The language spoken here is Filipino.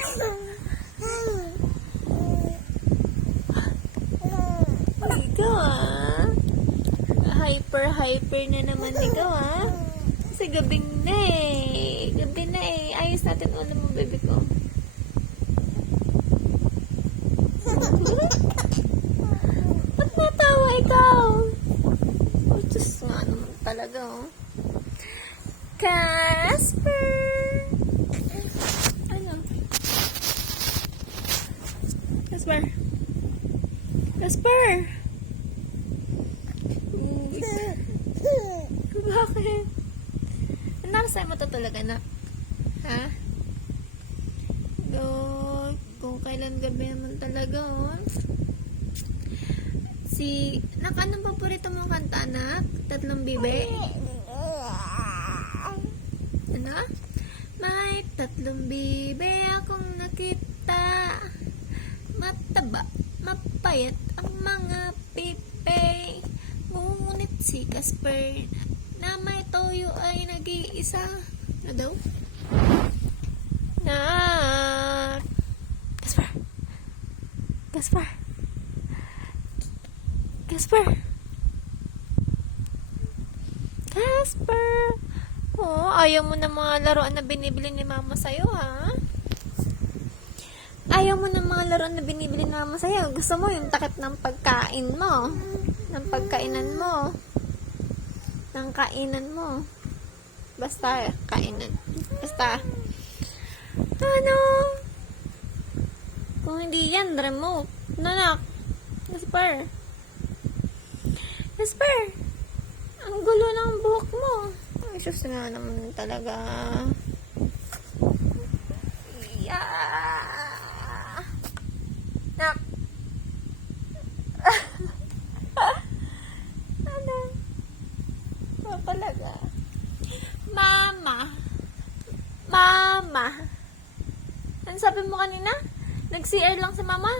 Ikaw hyper na naman ikaw kasi gabing na gabi na ayos natin ulam mo baby ko. Ba't natawa ikaw? Oh, Diyos nga naman talaga Casper! Ano? Casper! Casper! Bakit? Nasaan mo to talaga na? Ha? Kung kailan gabi naman talaga anong paborito mong kanta, anak? Tatlong bibe? Ano? May tatlong bibe akong nakita. Mataba, mapayat ang mga pipe. Ngunit si Casper na may toyo ay nag-iisa. Ano daw? Casper! Casper! Casper! Casper! Oh, ayaw mo na mga laruan na binibili ni mama sa'yo, ha? Ayaw mo na mga laruan na binibili ni mama sa'yo. Gusto mo yung takip ng pagkain mo. Ng pagkainan mo. Ng kainan mo. Basta, kainan. Basta. Ano? Kung hindi yan, remote. Nanak. Casper. Casper. Ang gulo ng buhok mo. Ay, sus na naman talaga. Yeah. Nak. Ano? Talaga. Mama. Mama. Ano sabi mo kanina? Nag-CR lang si mama?